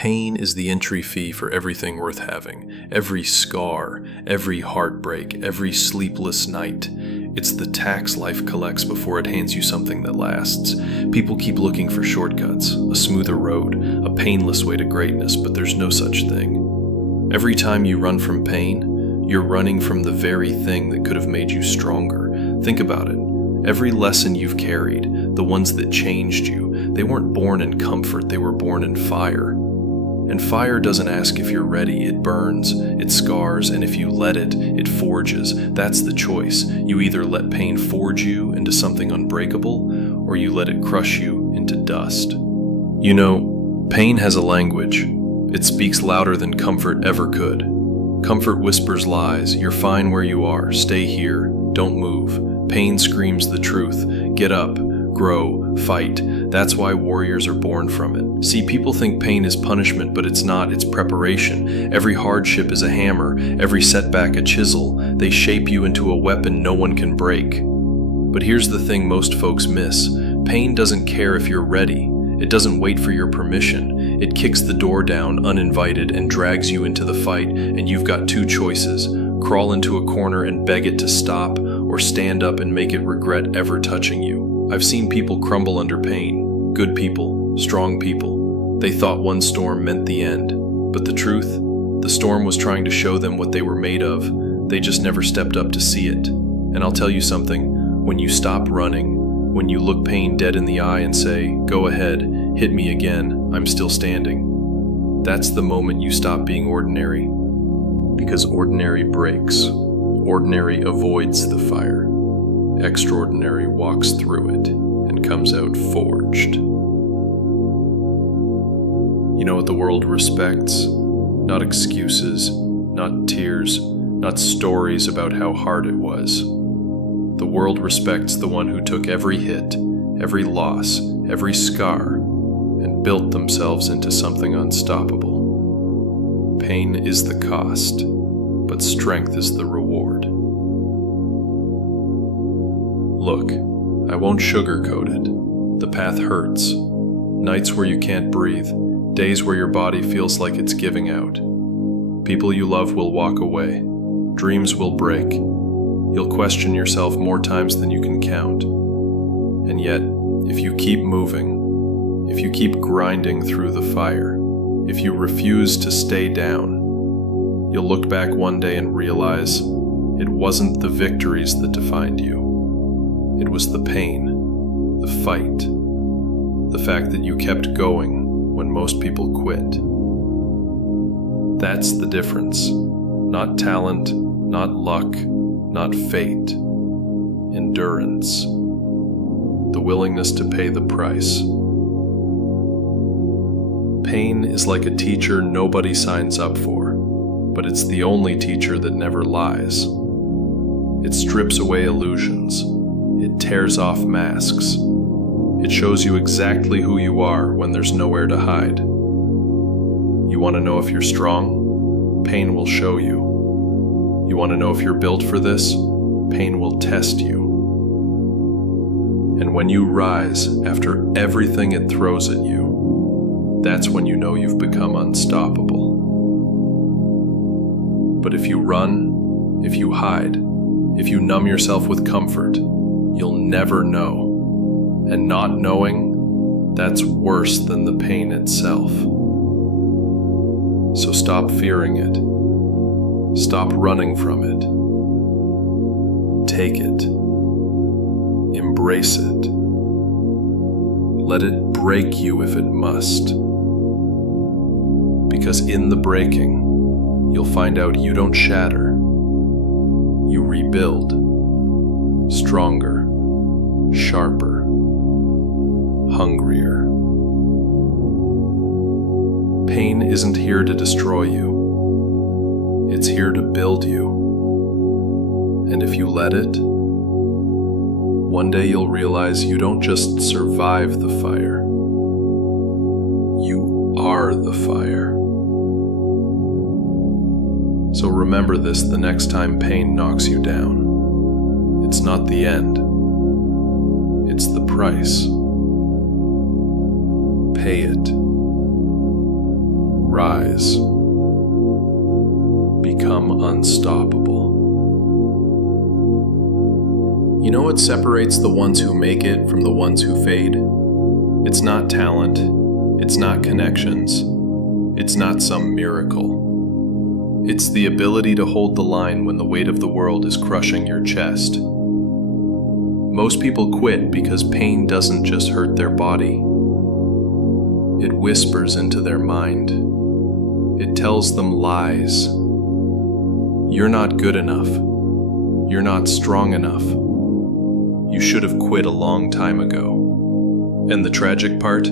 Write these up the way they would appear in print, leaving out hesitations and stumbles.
Pain is the entry fee for everything worth having. Every scar, every heartbreak, every sleepless night. It's the tax life collects before it hands you something that lasts. People keep looking for shortcuts, a smoother road, a painless way to greatness, but there's no such thing. Every time you run from pain, you're running from the very thing that could have made you stronger. Think about it. Every lesson you've carried, the ones that changed you, they weren't born in comfort, they were born in fire. And fire doesn't ask if you're ready, it burns, it scars, and if you let it, it forges. That's the choice. You either let pain forge you into something unbreakable, or you let it crush you into dust. You know, pain has a language. It speaks louder than comfort ever could. Comfort whispers lies. You're fine where you are. Stay here. Don't move. Pain screams the truth. Get up. Grow, fight. That's why warriors are born from it. See, people think pain is punishment, but it's not, it's preparation. Every hardship is a hammer, every setback a chisel. They shape you into a weapon no one can break. But here's the thing most folks miss. Pain doesn't care if you're ready. It doesn't wait for your permission. It kicks the door down uninvited and drags you into the fight, and you've got two choices. Crawl into a corner and beg it to stop, or stand up and make it regret ever touching you. I've seen people crumble under pain. Good people, strong people. They thought one storm meant the end. But the truth? The storm was trying to show them what they were made of. They just never stepped up to see it. And I'll tell you something, when you stop running, when you look pain dead in the eye and say, "Go ahead, hit me again, I'm still standing," that's the moment you stop being ordinary. Because ordinary breaks. Ordinary avoids the fire. Extraordinary walks through it and comes out forged. You know what the world respects? Not excuses, not tears, not stories about how hard it was. The world respects the one who took every hit, every loss, every scar, and built themselves into something unstoppable. Pain is the cost, but strength is the reward. Look, I won't sugarcoat it. The path hurts. Nights where you can't breathe. Days where your body feels like it's giving out. People you love will walk away. Dreams will break. You'll question yourself more times than you can count. And yet, if you keep moving, if you keep grinding through the fire, if you refuse to stay down, you'll look back one day and realize it wasn't the victories that defined you. It was the pain, the fight, the fact that you kept going when most people quit. That's the difference. Not talent, not luck, not fate. Endurance. The willingness to pay the price. Pain is like a teacher nobody signs up for, but it's the only teacher that never lies. It strips away illusions. It tears off masks. It shows you exactly who you are when there's nowhere to hide. You want to know if you're strong? Pain will show you. You want to know if you're built for this? Pain will test you. And when you rise after everything it throws at you, that's when you know you've become unstoppable. But if you run, if you hide, if you numb yourself with comfort, you'll never know. And not knowing, that's worse than the pain itself. So stop fearing it. Stop running from it. Take it. Embrace it. Let it break you if it must. Because in the breaking, you'll find out you don't shatter. You rebuild. Stronger, sharper, hungrier. Pain isn't here to destroy you. It's here to build you. And if you let it, one day you'll realize you don't just survive the fire. You are the fire. So remember this the next time pain knocks you down. It's not the end. It's the price. Pay it. Rise. Become unstoppable. You know what separates the ones who make it from the ones who fade? It's not talent. It's not connections. It's not some miracle. It's the ability to hold the line when the weight of the world is crushing your chest. Most people quit because pain doesn't just hurt their body. It whispers into their mind. It tells them lies. You're not good enough. You're not strong enough. You should have quit a long time ago. And the tragic part?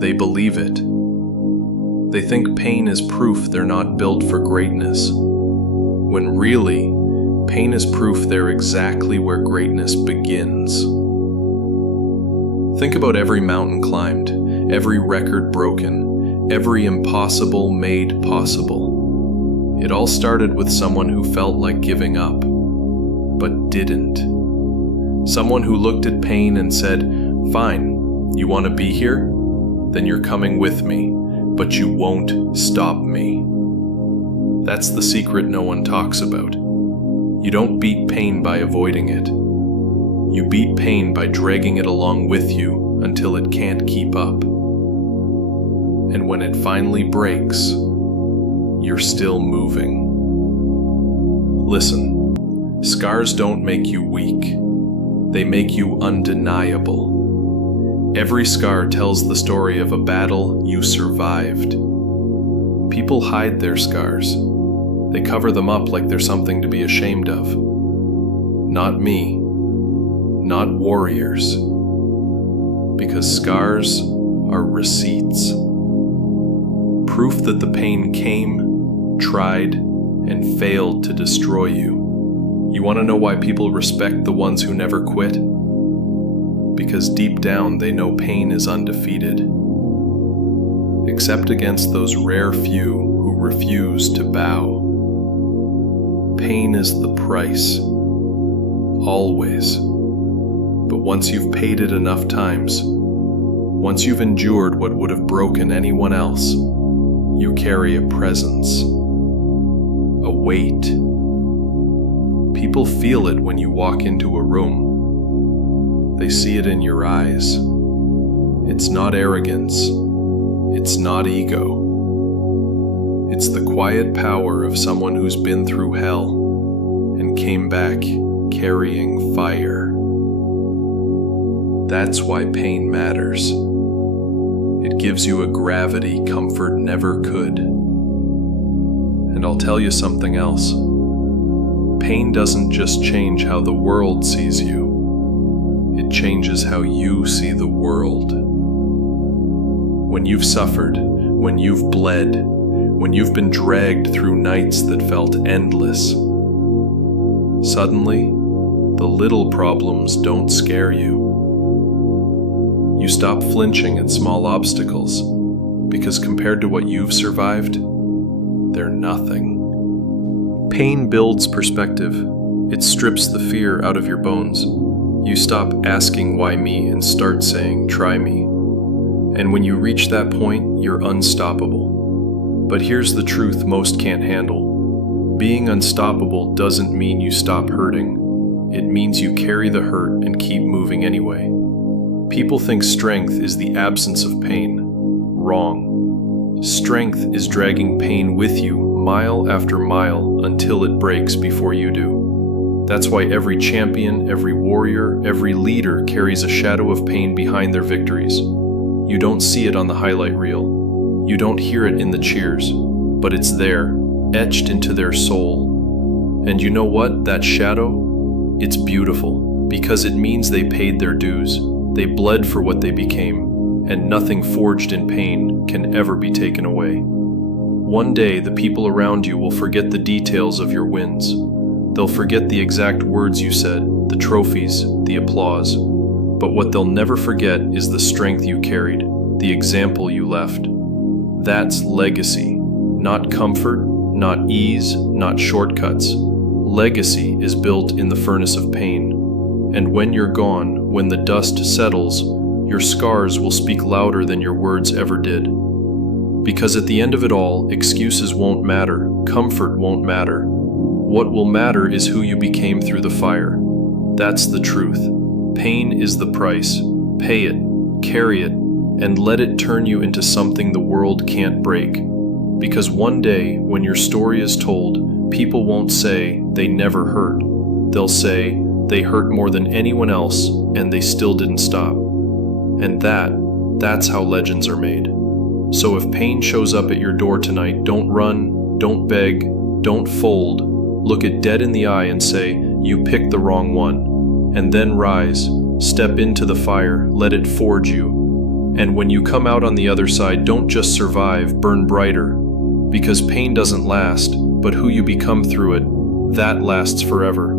They believe it. They think pain is proof they're not built for greatness, when really, pain is proof they're exactly where greatness begins. Think about every mountain climbed, every record broken, every impossible made possible. It all started with someone who felt like giving up, but didn't. Someone who looked at pain and said, "Fine, you want to be here? Then you're coming with me, but you won't stop me." That's the secret no one talks about. You don't beat pain by avoiding it. You beat pain by dragging it along with you until it can't keep up. And when it finally breaks, you're still moving. Listen, scars don't make you weak. They make you undeniable. Every scar tells the story of a battle you survived. People hide their scars. They cover them up like they're something to be ashamed of. Not me. Not warriors. Because scars are receipts. Proof that the pain came, tried, and failed to destroy you. You want to know why people respect the ones who never quit? Because deep down they know pain is undefeated. Except against those rare few who refuse to bow. Pain is the price. Always. But once you've paid it enough times, once you've endured what would have broken anyone else, you carry a presence. A weight. People feel it when you walk into a room. They see it in your eyes. It's not arrogance. It's not ego. It's the quiet power of someone who's been through hell and came back carrying fire. That's why pain matters. It gives you a gravity comfort never could. And I'll tell you something else. Pain doesn't just change how the world sees you. It changes how you see the world. When you've suffered, when you've bled, when you've been dragged through nights that felt endless, suddenly, the little problems don't scare you. You stop flinching at small obstacles, because compared to what you've survived, they're nothing. Pain builds perspective. It strips the fear out of your bones. You stop asking why me and start saying try me. And when you reach that point, you're unstoppable. But here's the truth most can't handle. Being unstoppable doesn't mean you stop hurting. It means you carry the hurt and keep moving anyway. People think strength is the absence of pain. Wrong. Strength is dragging pain with you mile after mile until it breaks before you do. That's why every champion, every warrior, every leader carries a shadow of pain behind their victories. You don't see it on the highlight reel. You don't hear it in the cheers, but it's there, etched into their soul. And you know what? That shadow? It's beautiful, because it means they paid their dues. They bled for what they became, and nothing forged in pain can ever be taken away. One day, the people around you will forget the details of your wins. They'll forget the exact words you said, the trophies, the applause. But what they'll never forget is the strength you carried, the example you left. That's legacy. Not comfort, not ease, not shortcuts. Legacy is built in the furnace of pain. And when you're gone, when the dust settles, your scars will speak louder than your words ever did. Because at the end of it all, excuses won't matter, comfort won't matter. What will matter is who you became through the fire. That's the truth. Pain is the price. Pay it, carry it, and let it turn you into something the world can't break. Because one day, when your story is told, people won't say they never hurt. They'll say they hurt more than anyone else, and they still didn't stop. And that's how legends are made. So if pain shows up at your door tonight, don't run, don't beg, don't fold. Look it dead in the eye and say, you picked the wrong one. And then rise, step into the fire, let it forge you. And when you come out on the other side, don't just survive, burn brighter. Because pain doesn't last, but who you become through it, that lasts forever.